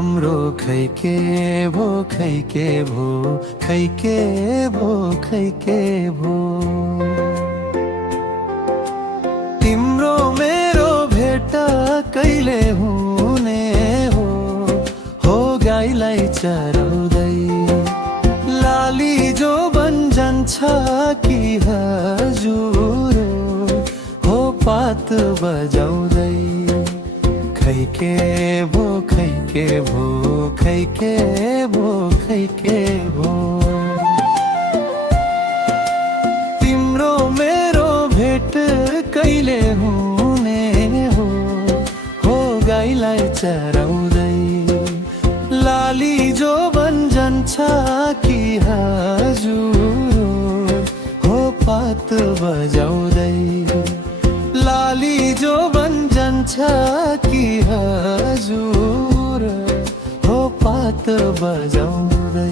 हाम्रो खैके भो खैके भो खैके भो खैके भो तिम्रो मेरो भेट कहिले हुने हो गाईलाई चराउँदै लाली जो बन्जन्छ कि हजुर हो पात बजाउँदै खैके भो खैके भो खैके भो खैके भो तिम्रो मेरो भेट कहिले हुने हो गाईलाई चराउँदै लाली जो बन्जन्छ कि हजुर हो पात बजाउँदै लाली जो बन्जन्छ कि हजुर हो पात बजाउँदै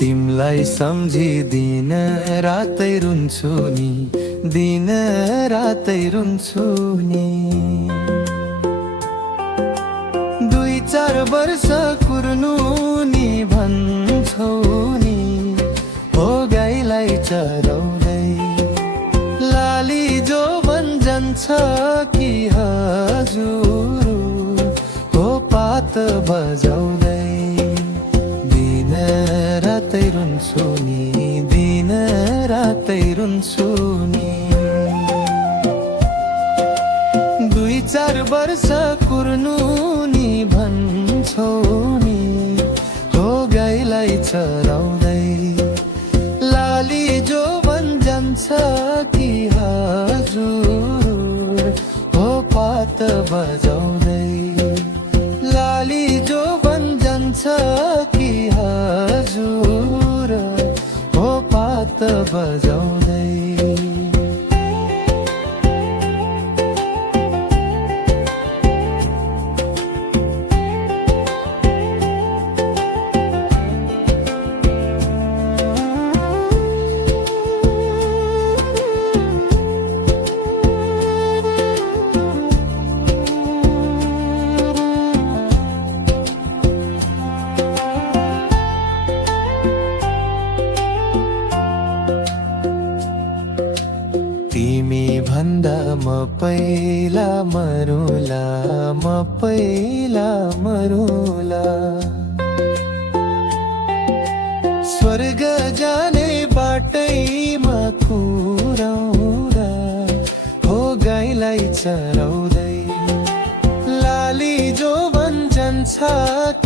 तिमलाई सम्झी दिन रातै रुन्छु नि दिन रातै रुन्छु नि 2-4 वर्ष कुर्नु नि भन्छौ नि हो गाईलाई चराउँदै लाली जो बन्जन्छ कि हजुर हो पात बजाउँदै रातै रुन्छु नि दिन रातै रुन्छु नि 2-4 वर्ष कुर्नु नि भन्छौ नि हो गाईलाई चराउँदै लाली जो बन्जन्छ कि हजुर हो पात बजाउँदै लाली जो बन्जन्छ कि हजुर हो पात बजाउँदै तिमी भन्दा म पहिला मरुला म पहिला मरुला स्वर्ग जाने बाटैमा कुराउँदा हो गाईलाई चराउँदै लाली जो बन्जन्छ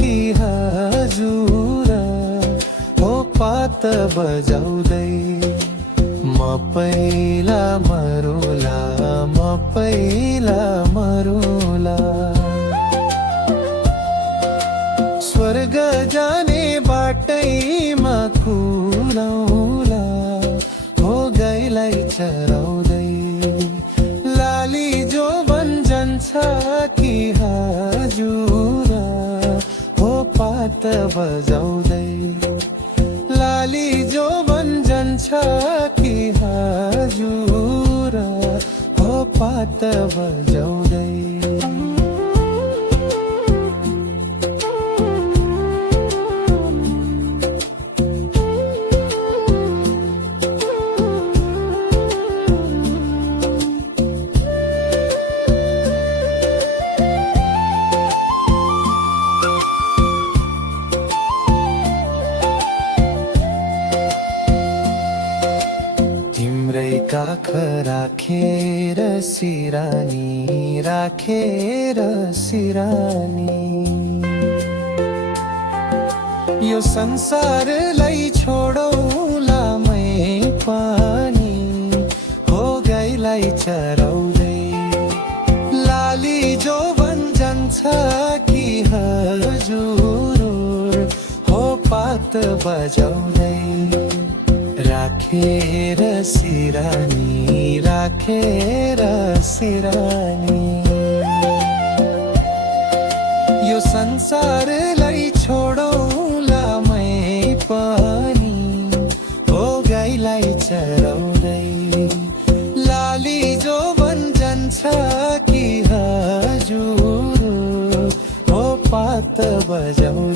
कि हजुर हो पात बजाउँदै म पहिला मरुला म पहिला मरुला स्वर्ग जाने बाटैमा कुराउँला हो गाईलाई चराउँदै लाली जो बन्जन्छ कि हजुर हो पात बजाउँदै लाली जो बन्जन्छ कि हजुर हो पात बजाउँदै काख राखेर सिरानी राखेर सिरानी यो संसारलाई छोडौला मै पानी हो गाईलाई चराउँदै लाली जो बन्जन्छ कि हजुर हो पात बजाउँदै राखेर सिरानी, राखेर सिरानी। यो संसारलाई छोडौँला मै पनि, हो गाईलाई चराउँदै। लाली जो जान्छ कि हजुर, हो पात बजाउँदै।